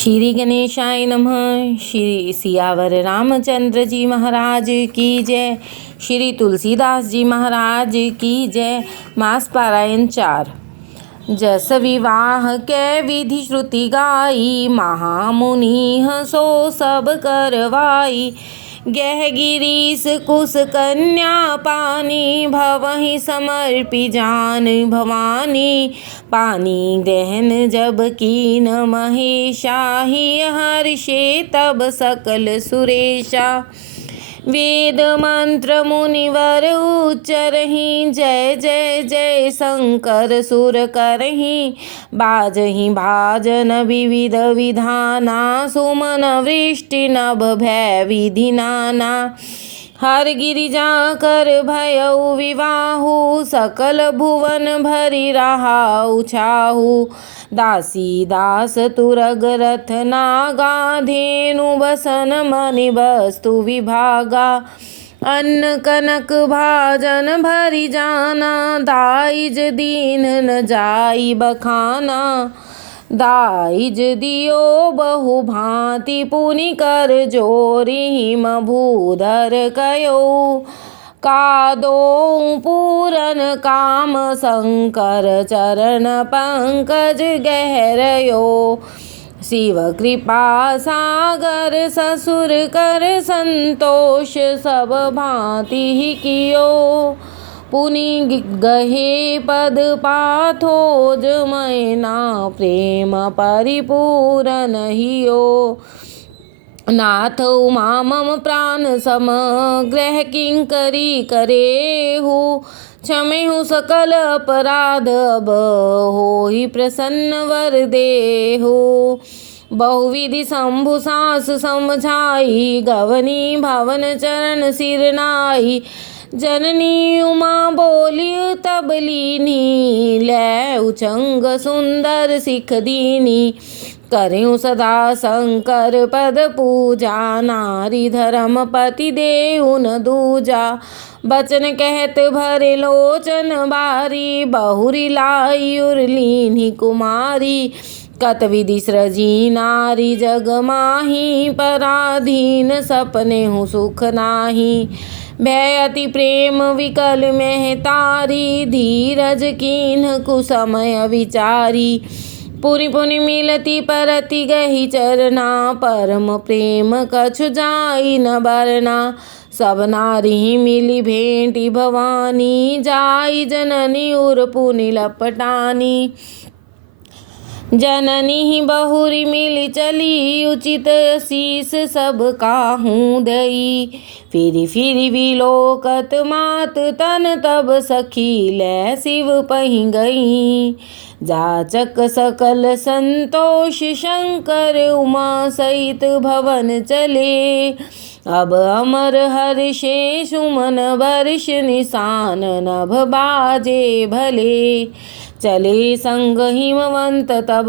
श्री गणेशाय नमः। श्री सियावर रामचंद्र जी महाराज की जय। श्री तुलसीदास जी महाराज की जय। मास पारायण 4। जस विवाह के विधि श्रुति गाई, महामुनि सो सब करवाई। गह गिरीश कुश कन्या पानी, भवहि समर्पी जान भवानी। पानी ग्रहण जब कीन महेशाही, हर्षे तब सकल सुरेशा। वेद मंत्र मुनिवर उच्चरहि, जय जय जय शंकर सुर करहि। बाजहि भाजन विविध विधाना, सुमन वृष्टि नभ भय विधि नाना। हर गिरिजा कर भयउ विवाहु, सकल भुवन भरि रहाउ छाहु। दासी दास तुरग रथ नागा, धेनु बसन मणि वस्तु विभागा। अन्न कनक भाजन भरि जाना, दाइज दीन न जाई बखाना। दाइज दियो बहु भांति, पुनि कर जोरि हिम भूधर कयो। कादो पूरन काम शंकर, चरण पंकज गहरयो। शिव कृपा सागर ससुर कर, संतोष सब भांति ही कियो। पुनि गहे पद पाथोज, मैना प्रेम परिपूरन हियो। नाथ उमा मम प्राण सम, ग्रह किंकरी करेहु। क्षमेहु सकल अपराध, अब होहि प्रसन्न वर देहु। बहुविधि शंभु सास समझाई, गवनी भवन चरण सिर नाई। जननी उमा बोली तब लीनी, लै उचंग सुंदर सिख दीनी। करें सदा शंकर पद पूजा, नारी धर्म पति देहु न दूजा। बचन कहत भरे लोचन बारी, बहुरी लाई उर्लीनी कुमारी। कत विधि सृजी नारी जग माही, पराधीन सपने हूँ सुख नाही। भय अति प्रेम विकल में तारी, धीरज कीन्ह कुसमय विचारी। पुनि पुनि मिलती परति गही चरना, परम प्रेम कछु जाई न बरना। सब नारी मिली भेंटी भवानी, जाई जननी उर पुनि लपटानी। जननी ही बहुरी मिली चली, उचित शीस सब काहू दई। फिरी फिरी विलोकत मात तन, तब सखी लै शिव पहि गई। जाचक सकल संतोष शंकर, उमा सहित भवन चले। अब अमर हर्षे सुमन वर्ष, निशान नभ बाजे भले। चले संग हिमवंत तब,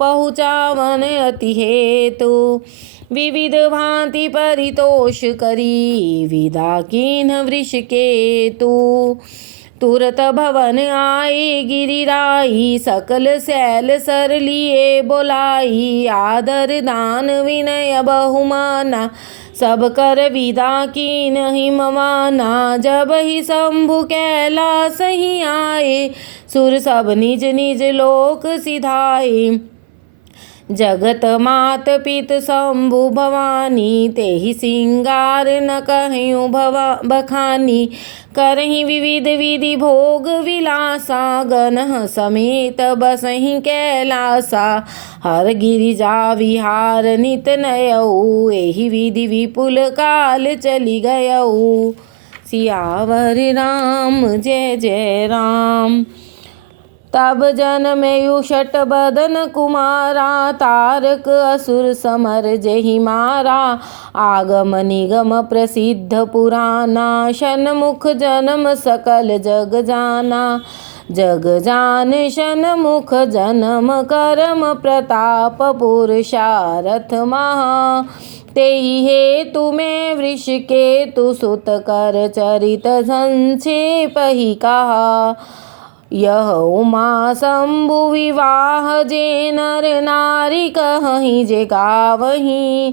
पहुँचावन अति हेतु। विविध भांति परितोष करी, विदा कीन्ह वृष केतु। तुरत भवन आए गिरिराई, सकल शैल सर लिए बोलाई। आदर दान विनय बहुमाना, सब कर विदा कीन्ह हिमवाना। जब ही शंभु कैलास ही आए, सुर सब निज निज लोक सिधाए। जगत मात पित शंभु भवानी, तेहि सिंगार न कहूँ बखानी। करहि विविध विधि भोग विलासा, गनह समेत बसहि कैलासा। हर गिरिजा विहार नित नयऊ, एहि विधि विपुल काल चली गयऊ। सियावर राम जय जय राम। तब जनमेयु षट बदन कुमारा, तारक असुर समर जेहि मारा। आगम निगम प्रसिद्ध पुराना, षण्मुख जन्म सकल जग जाना। जग जान षण्मुख जन्म, करम प्रताप पुरुषारथ महा। तेहि हेतु मैं वृष केतु सुत, कर चरित संक्षेप ही कहा। यह उमा शंभु विवाह जे नर नारी कहहीं जे गावहीं।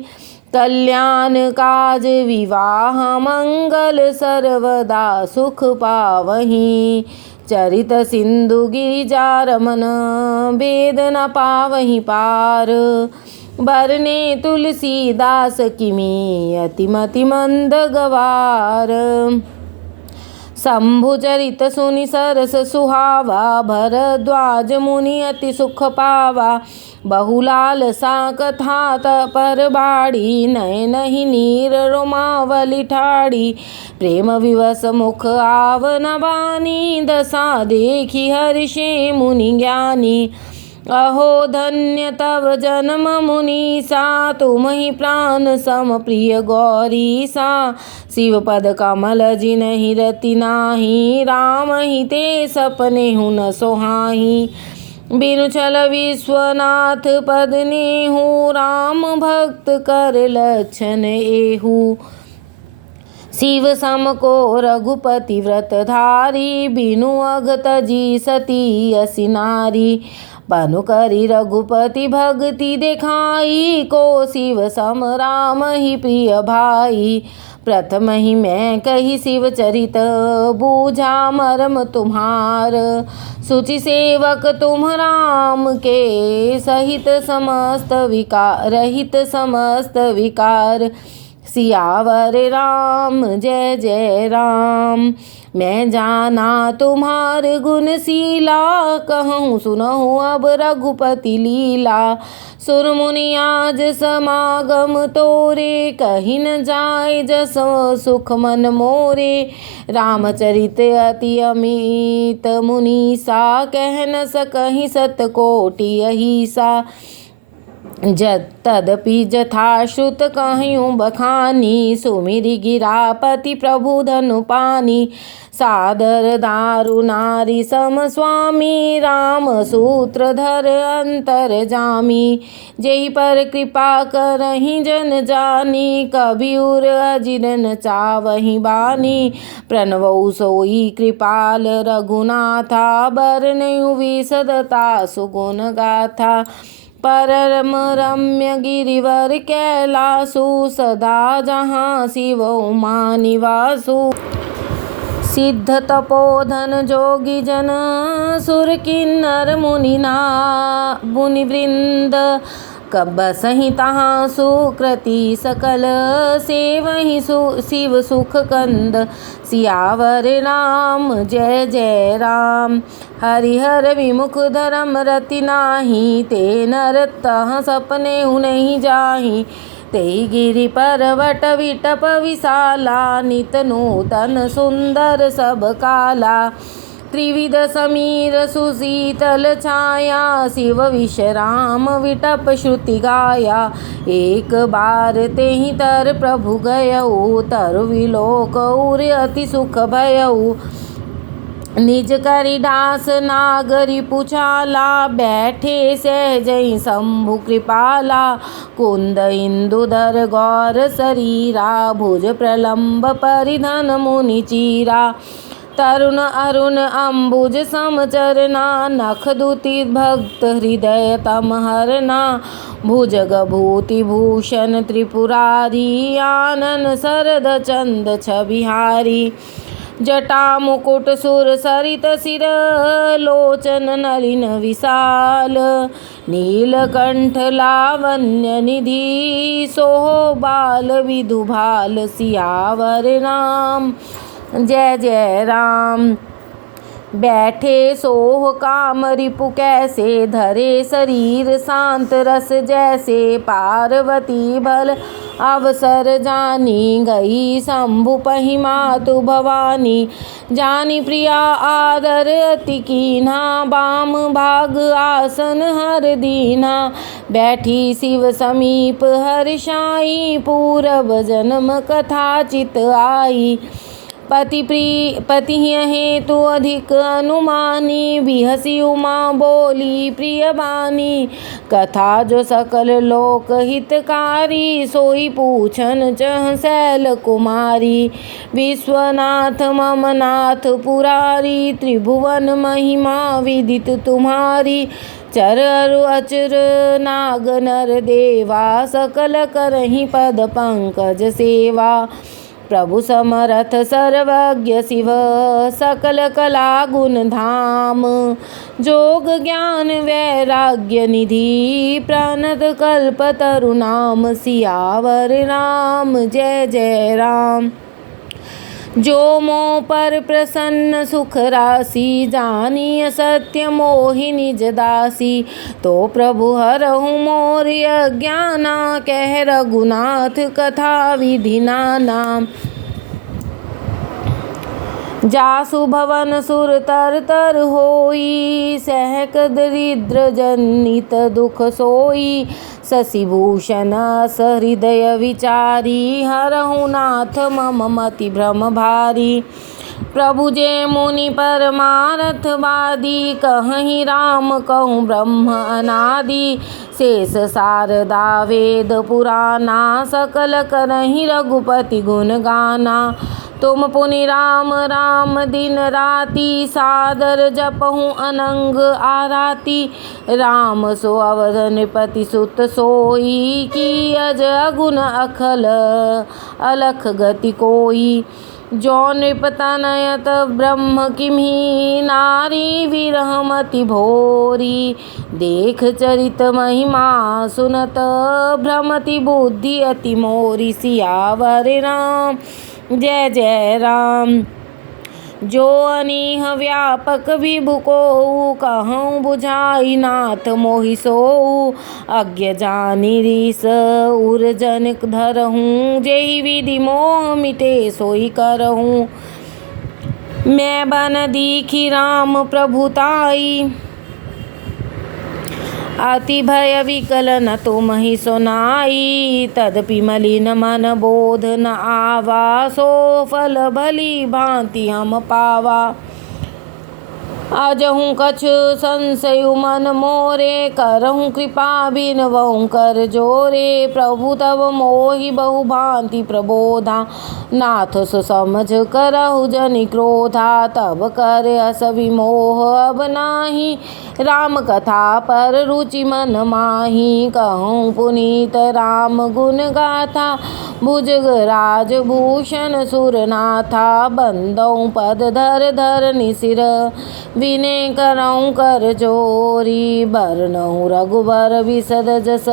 कल्याण काज विवाह मंगल सर्वदा सुख पावहीं। चरित सिंधु गिरिजा रमन वेद न पावहीं पार। बरने तुलसीदास किमी अतिमति मंद गवार। शंभु चरित सुनि सरस सुहावा भरद्वाज मुनि अति सुख पावा। बहुलाल सा कथा पर बाड़ी नयनहि नीर रोमावली ठाड़ी। प्रेम विवश मुख आवना बानी दशा देखी हर्षे मुनि ज्ञानी। अहो धन्य तव जन्म मुनीसा तुम ही प्राण सम प्रिय गौरीसा। शिव पद कमल जिनहि रति नाही राम ही ते सपने हुन सोहाही। बिनु छल विश्वनाथ पद नेहु राम भक्त कर लक्षण एहु। शिव सम को रघुपति व्रत धारी बिनु अघ तजी सती असी नारी। बनु करी रघुपति भक्ति देखाई को शिव सम राम ही प्रिय भाई। प्रथम ही मैं कही शिव चरित बूझा मर्म तुम्हार। सुचि सेवक तुम राम के सहित समस्त विकार रहित समस्त विकार। सियावर राम जय जय राम। मैं जाना तुम्हार गुण शीला कहूँ सुनहु अब रघुपति लीला। सुर मुनि आज समागम तोरे कही न जाय जस सुख मन मोरे। रामचरित अति अमित मुनीसा कह न सकहि सत कोटि अहिसा। तदपि जथाश्रुत कहूँ बखानी सुमिरि गिरापति प्रभु धनु पानी। सादर दारु नारी सम स्वामी राम सूत्रधर अंतर जामी। जेहि पर कृपा करहि जन जानी कबीर अजिरन चावहि बानी। प्रणवौ सोई कृपाल रघुनाथा बरनयु विशदता सुगुण गाथा। परम रम्य गिरिवर कैलासु सदा जहाँ शिव उमा निवासु। सिद्ध तपोधन जोगी जन सुर किन्नर मुनि वृंद। बसहि तहाँ सुकृति सकल सेवहि शिव सुख कंद। सियावर राम जय जय राम। हरिहर विमुख धर्म रति नाही ते नर तह सपने नहीं जाहि। तेहि गिरि पर्वत विटप विशाला नित नूतन सुंदर सब काला। त्रिविध समीर सुशीतल छाया शिव विश्राम विटप श्रुति गाया। एक बार तेहि तर प्रभु गयऊ तरु विलोक उर अति सुख भयऊ। निज करि दास नागरी पुछाला बैठे सहजहि शंभु कृपाला। कुंद इंदुधर गौर शरीरा भुज प्रलंब परिधन मुनि चीरा। तरुण अरुण अम्बुज समचरना नख दुति भक्त हृदय तम हरना। भुजग भूति भूषण त्रिपुरारी आनन सरद चंद छबिहारी। जटा मुकुट सुर सरित सिर लोचन नलिन विशाल। नीलकंठ लावण्य निधि सोह बाल विधुभाल। सियावर राम जय जय राम। बैठे सोह काम रिपु कैसे धरे शरीर शांत रस जैसे। पार्वती भल अवसर जानी गई शंभु पहि मातु भवानी। जानी प्रिया आदर अति कीन्हा बाम भाग आसन हर दीन्हा। बैठी शिव समीप हर्षाई पूरब जन्म कथा चित आई। पति हेतु अधिक अनुमानी, बिहसी उमा बोली प्रिय बानी। कथा जो सकल लोक हितकारी, सोई पूछन चह शैल कुमारी। विश्वनाथ मम नाथ पुरारी, त्रिभुवन महिमा विदित तुम्हारी। चर अरु अचर नाग नर देवा, सकल करहि पद पंकज सेवा। प्रभु समरथ सर्वज्ञ शिव, सकल कला गुण धाम। जोग ज्ञान वैराग्य निधि, प्रणत कल्प तरु नाम। सियावर राम जय जय राम। जो मोह पर प्रसन्न सुख राशि, जानिय सत्य मोहि निज दासी। तो प्रभु हरहु मोर अज्ञाना, कह रघुनाथ कथा विधि नाना। जासु भवन सुर तर तर होई, सहक दरिद्र जनित दुख सोई। शशिभूषण सहृदय विचारी, हरहु नाथ मम मति भ्रम भारी। प्रभु जे मुनि परमारथ वादी, कहहि राम कहूँ ब्रह्म अनादि। शेष शारदा वेद पुराना, सकल करहि रघुपति गुण गाना। तुम पुनि राम राम दिन राति, सादर जपहु अनंग आराती। राम सो अवध नृपति सुत सोई, की अज अगुन अखल अलख गति कोई। जो नृप तनयत ब्रह्म किम्हि, नारी विरहमति भोरी। देख चरित महिमा सुनत, भ्रमति बुद्धि अति मोरी। सियावर राम जय जय राम। जो अनीह व्यापक विभु कोउ, कहूँ बुझाई नाथ मोहि सोउ। अज्ञ जानि रीस उर्जन धरहूँ, जेहि विधि मोह मिटे सोई करहूँ। मैं बन दीखी राम प्रभुताई, अति भय विकल न तुमहि सुनाई। तदपि मलिन मन बोध न आवा, सो फल भली भांति हम पावा। अजहूँ कछु संशय मन मोरे, करहूँ कृपा बिनवहु कर जोरे। प्रभु तब मोहि बहु भांति प्रबोधा, नाथ सो समझ करहु जनि क्रोधा। तब कर अस विमोह अब नाही, राम कथा पर रुचि मन माही। कहूँ पुनीत राम गुण गाथा, भुजग राज भूषण सुरनाथा। बंदौ पद धर धर निसिर, विनय करऊँ कर जोरी। बरनहु रघुबर बिसद जस,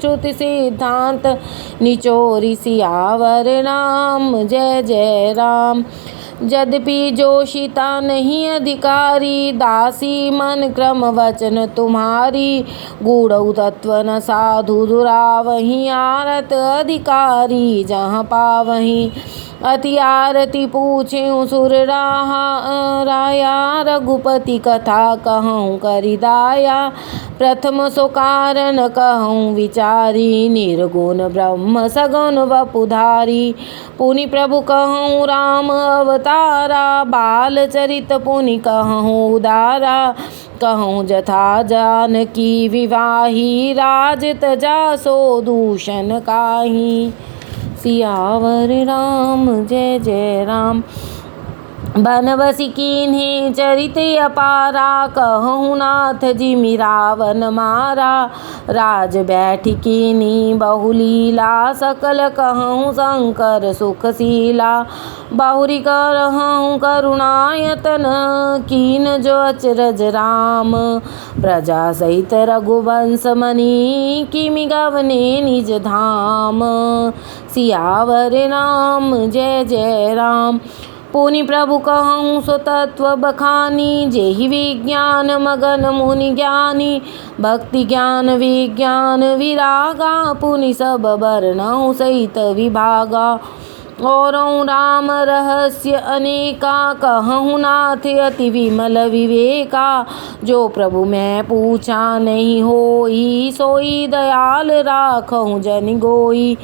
श्रुति सिद्धांत निचोरी। सियावर राम जय जय राम। यद्यपि जोशिता नहीं अधिकारी, दासी मन क्रम वचन तुम्हारी। गूढ़ तत्व न साधु दुरावही, आरत अधिकारी जहाँ पावहीं। अति आरती पूछें सुर राया, रघुपति कथा कहूँ करिदाया। प्रथम सो कारण कहूँ विचारी, निर्गुण ब्रह्म सगुण वपुधारी। पुनि प्रभु कहूँ राम अवतारा, बाल चरित पुनि कहूँ उदारा। कहूँ जथा जानकी विवाही, राज तजा सो दूषण काही। सियावर राम जय जय राम। बनवसी कीन्हे चरित अपारा, कहूँ नाथ जिमि रावण मारा। राज बैठ कीनी बहुलीला, सकल कहूँ शंकर सुखशीला। बाहुरी करहूँ करुणायतन, कीन जो अचरज राम। प्रजा सहित रघुवंश मनि, किमि गवने निज धाम। सियावर राम जय जय राम। पुनि प्रभु कहूँ सो तत्व बखानी, जेहि विज्ञान मगन मुनि ज्ञानी। भक्ति ज्ञान विज्ञान विरागा, पुनि सब बरनहु सहित विभागा। औरौ राम रहस्य अनेका, कहूँ नाथ अति विमल विवेका। जो प्रभु मैं पूछा नहीं होई, सोई दयाल राखहु जन गोई।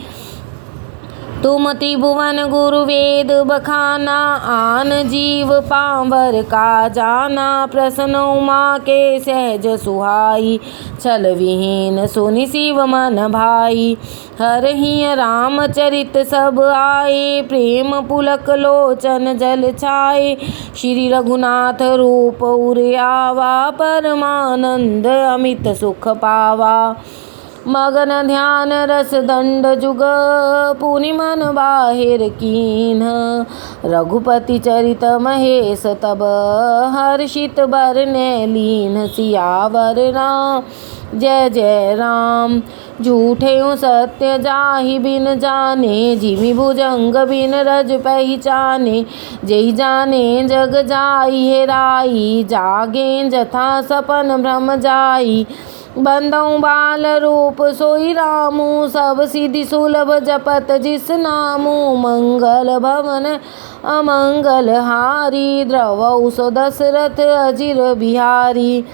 तुम त्रिभुवन गुरु वेद बखाना, आन जीव पावर का जाना। प्रसन्न उमा के सहज सुहाई, छल विहीन सुनि शिव मन भाई। हरहि रामचरित सब आए, प्रेम पुलक लोचन जल छाए। श्री रघुनाथ रूप उर आवा, परमानंद अमित सुख पावा। मगन ध्यान रस दंड जुग, पुनि मन बाहिर कीन्ह। रघुपति चरित महेश तब, हर्षित बरने लीन। सियावर राम जय जय राम। झूठे सत्य जाहि बिन जाने, जिमि भुजंग बिन रज पहचाने। जेहि जाने जग जाई हेराई, जागे जथा सपन भ्रम जाई। बंदौ बाल रूप सोई रामू, सब सिद्धि सुलभ जपत जिस नामू। मंगल भवन अमंगल हारी, द्रवौ सो दशरथ अजिर बिहारी।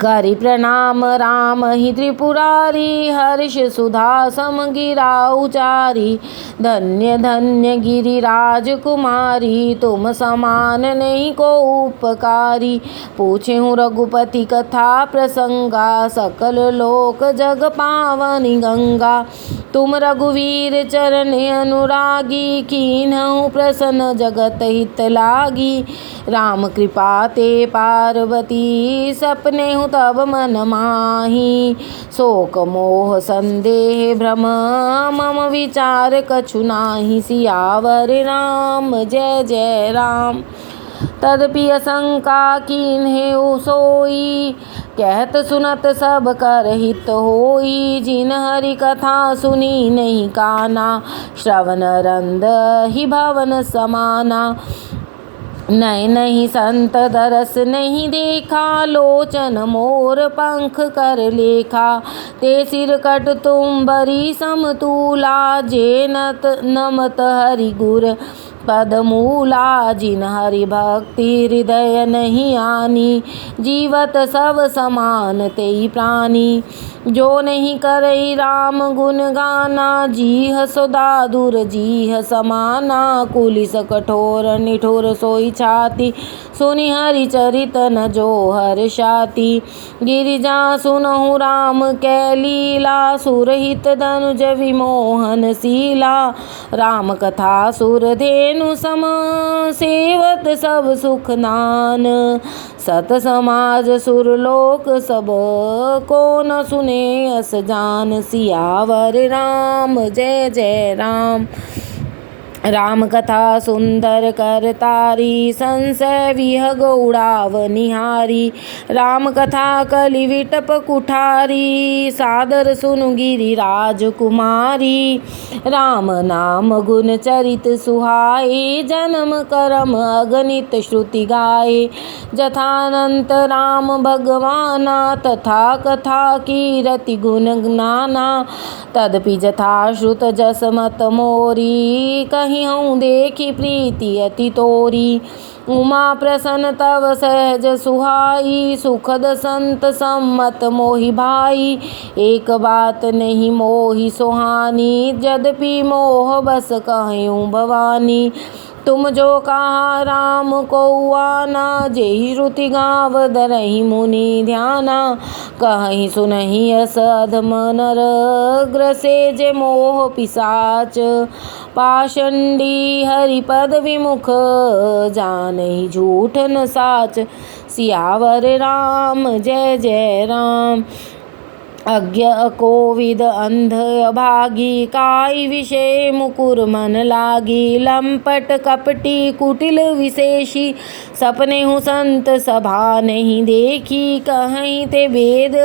करि प्रणाम राम ही त्रिपुरारी, हर्ष सुधा सम गिरा उचारी। धन्य धन्य गिरिराज कुमारी, तुम समान नहीं को उपकारी। पूछेहूँ रघुपति कथा प्रसंगा, सकल लोक जग पावनी गंगा। तुम रघुवीर चरण अनुरागी, कीन्हु प्रसन्न जगत हित लागी। राम कृपा ते पार्वती, सपने हूँ तब मन माही। शोक मोह संदेह भ्रम, मम विचार कछु नाही। सियावर राम जय जय राम। तदपि असंका कीन्हे सोई, कहत सुनत सब कर हित होई। जिन हरि कथा सुनी नहीं काना, श्रवण रंद ही भवन समाना। नहीं संत दरस नहीं देखा, लोचन मोर पंख कर लेखा। ते सिर कट तुम बरी समतूला, जे नमत हरि गुर पदमूला। जिन हरि भक्ति हृदय नहीं आनी, जीवत सब समान तेई प्राणी। जो नहीं करई राम गुण गाना, जीह सोदा दूर जीह समाना। कुलिस कठोर निठोर सोई छाती, सुनि हरि चरित न जो हर्षाति। गिरिजा सुनहु राम कै लीला, सुरहित धनुज विमोहन शीला। राम कथा सुर धेनु सम, सेवत सब सुख नान। सत समाज सुरलोक सब, को न सुने अस जान। सियावर राम जय जय राम। राम कथा सुंदर कर तारी, संशय विह गौड़ाव निहारी। राम कथा कलि विटप कुठारी, सादर सुनु गिरिराज कुमारी। राम नाम गुण चरित सुहाए, जन्म करम अगणित श्रुति गाए। जथानंत राम भगवाना, तथा कथा कीरति गुण नाना। तदपि जथा श्रुत जस मत मोरी, कहीं हूँ देखी प्रीति अति तोरी। उमा प्रसन्न तव सहज सुहाई, सुखद संत सम्मत मोहि भाई। एक बात नहीं मोहि सुहानी, यद्यपि मोह बस कहूँ भवानी। तुम जो कहा राम को आना, जेहि श्रुति गाव धरहि मुनि ध्याना। कहीं सुनहि अस अधम नर, ग्रसे जे मोह पिशाच। पाषंडी हरिपद विमुख, जानहि झूठ न साच। सियावर राम जय जय राम। अज्ञ कोविद अंध अभागी, काई विषय मुकुर मन लागी। लंपट कपटी कुटिल विशेषी, सपने हूँ संत सभा नहीं देखी। कहीं ते वेद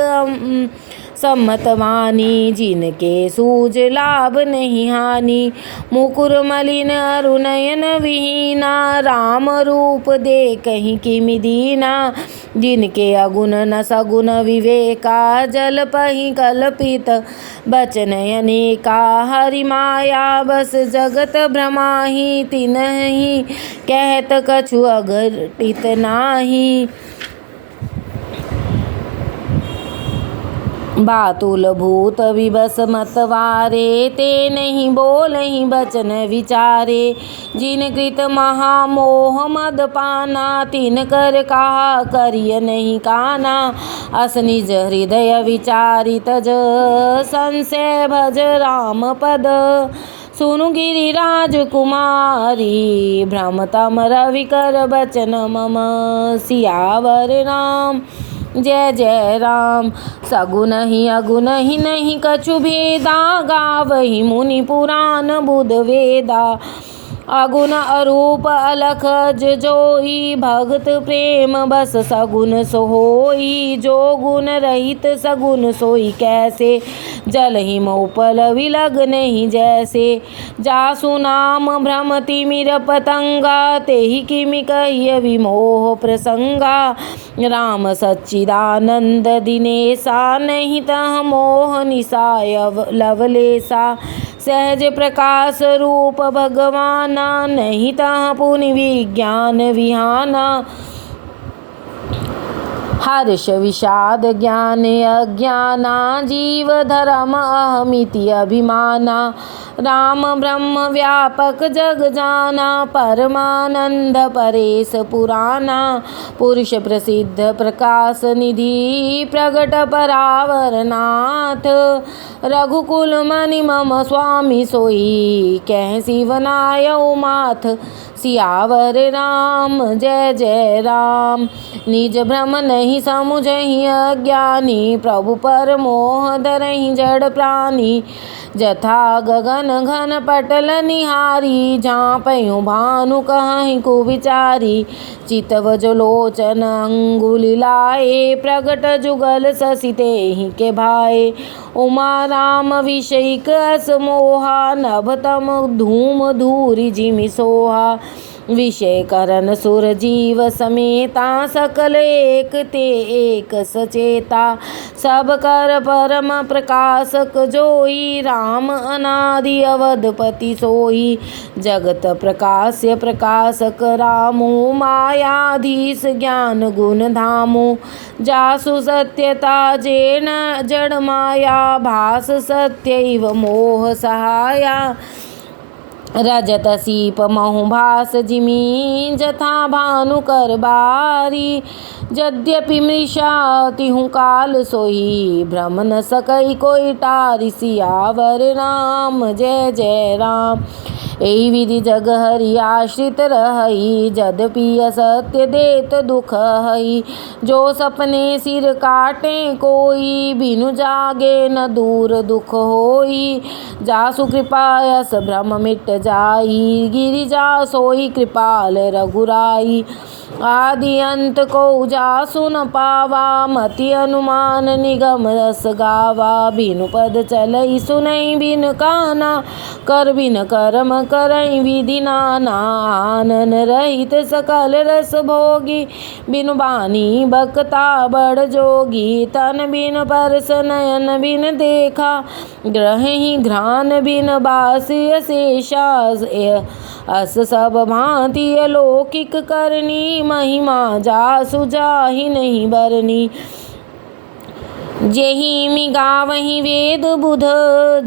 सम्मत वाणी, जिनके सूझ लाभ नहीं हानि। मुकुर मलिन अरुनयन विहीना, राम रूप दे कहीं किमि दीना। जिनके अगुण न सगुण विवेका, जल पही कल्पित बचन अनेका। हरि माया बस जगत भ्रमाहि, तिन्हि कहत कछु अघटित नाही। बातुल भूत विबस मतवारे, ते नहीं बोलहि बचन विचारे। जिन कृत महामोह मद पाना, तिन कर कहा करिय नहीं काना। अस निज हृदय विचारि तज, संशय भज राम पद। सुनु गिरिराज कुमारी, भ्रमतम रविकर बचन मम। सियावर राम जय जय राम। सगुन ही अगुन ही नहीं कछु भेदा, गावहि मुनि पुराण बुध वेदा। अगुण अरूप अलख जोई, भगत प्रेम बस सगुन सोई। जो गुण रहित सगुन सोई कैसे, जल हिम उपल विलग नहीं जैसे। जासु नाम भ्रम तिमिर पतंगा, तेहि किमि कहिय विमोह प्रसंगा। राम सच्चिदानंद दिनेसा, नहीं तह मोह निसाय लवलेसा। सहज प्रकाश रूप भगवाना, नहीं तह पुनि विज्ञान विहाना। हर्ष विषाद ज्ञान अज्ञाना, जीव धर्म अहमिति अभिमाना। राम ब्रह्म व्यापक जग जाना, परमानंद परेश पुराना। पुरुष प्रसिद्ध प्रकाश निधि, प्रगट परावर नाथ। रघुकुल मनि मम स्वामी सोई, कह शिवनायउ माथ। सियावर राम जय जय राम। निज भ्रम नहीं समुझहि अज्ञानी, प्रभु पर मोह धरहि जड़ प्राणी। जथा गगन घन पटल निहारी, झाँपयु भानु कहहि कुविचारी। चितव जो लोचन अंगुली लाए, प्रगट जुगल शशि तेहि के भाए। उमा राम विषयिक अस मोहा, नभ तम धूम धूरि जिमि सोहा। विषय करण सुर जीव समेता, सकल एक ते एक सचेता। सब कर परम प्रकाशक जोई, राम अनादि अवधपति सोई। जगत प्रकाश्य प्रकाशक रामु, मायाधीश ज्ञान गुण धामु। जासु सत्यता जेन जड़ माया, भास सत्यैव मोह सहाया। रजत सीप महु भास जिमि, जथा भानु कर बारी। यद्यपि मृषा तिहु काल सोई, भ्रम न सकई कोई टारी। सियावर राम जय जय राम। एहि विधि जग हरि आश्रित रहई, यद्यपि असत्य देत दुख हई। जो सपने सिर काटे कोई, बिनु जागे न दूर दुख होई। जासु कृपा यस भ्रम मिट जाई, गिरिजा सोई कृपाल रघुराई। आदि अंत को जासु न पावा, मति अनुमान निगम रस गावा। बिनु पद चलई सुनई बिन काना, कर बिन कर्म करई विधि नाना। आनन रहित सकल रस भोगी, बिनु बानी बकता बड़ जोगी। तन बिन परस नयन बिन देखा, ग्रहि घ्राण बिन बासिय शेषा। अस सब भांति अलौकिक करनी, महिमा जासु जाहि नहीं बरनी। जेहि मि गावहि वेद बुध,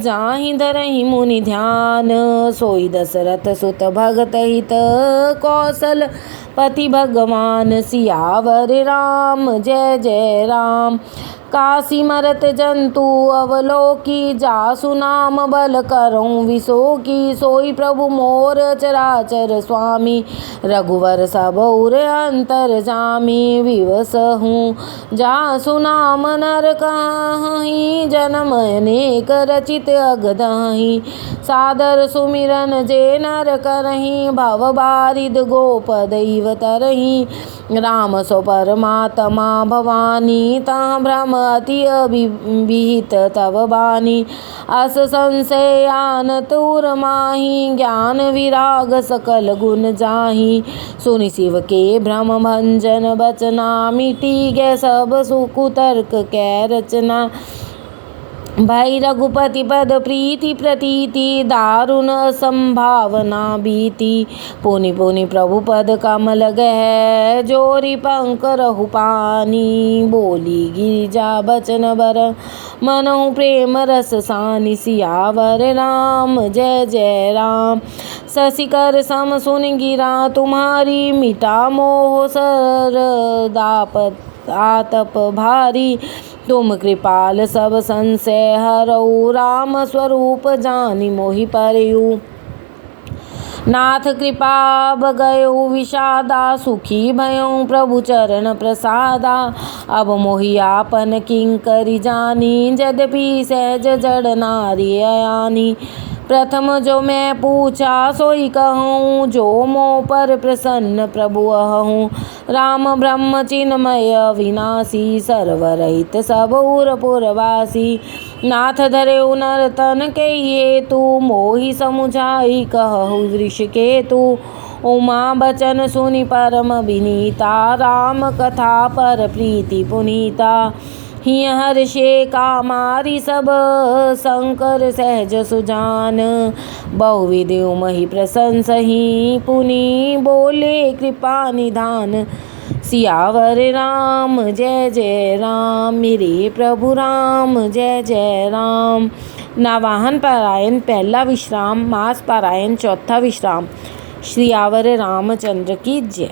जाहि धरहि मुनि ध्यान। सोई दशरथ सुत भगत हित, कौशल पति भगवान। सियावर राम जय जय राम। काशी मरत जंतु अवलोकी, जासु नाम बल करऊँ विशोकी। सोई प्रभु मोर चराचर स्वामी, रघुवर सब उर अंतर जामी। विवश हूँ जासु नाम नर कहहि, जन्म अनेक रचित अगदहि। सादर सुमिरन जे नर करहि, भव बारिद गोप दैव तरहि। राम सो परमात्मा भवानी, तह भ्रम अति अभिहित तव बानी। अस संशय आन तूर माही, ज्ञान विराग सकल गुण जाही। सुनि शिव के भ्रम भंजन बचना, मिटी गे सब सुकुतर्क कै रचना। भाई रघुपति पद प्रीति प्रतीति दारुण संभावना बीती। पुनि पुनि प्रभु पद कमल गह जोरी पंक रहु पानी। बोली गिरिजा बचन बर मनहु प्रेम रस सानि। सियावर राम जय जय राम। शशिकर सम सुन गिरा तुम्हारी मिटा मोह सरदापत आतप भारी। तुम कृपाल सब संशय हरऊ राम स्वरूप जानि मोहि परयू। नाथ कृपा बगयऊ विषादा सुखी भयऊ प्रभु चरण प्रसादा। अब मोहि आपन किंकरि जानी यद्यपि सहज जड़ नारी अयानी। प्रथम जो मैं पूछा सोई कहूँ जो मोह पर प्रसन्न प्रभु अहूँ। राम ब्रह्म चिन्मय विनाशी सर्वरहित सब उर पुरवासी। नाथ धरे नर तन के हेतु मोहि समुझाई कहु वृष केतु। उमा बचन सुनि परम विनीता राम कथा पर प्रीति पुनीता। हिय हर्षे कामारि सब शंकर सहज सुजान। बहुविधि उमहि प्रशंसहि पुनि बोले कृपा निधान। सियावर राम जय जय राम मेरे प्रभु राम जय जय राम। नवाहन पारायण पहला विश्राम, मास पारायण चौथा विश्राम। सियावर रामचंद्र की जय।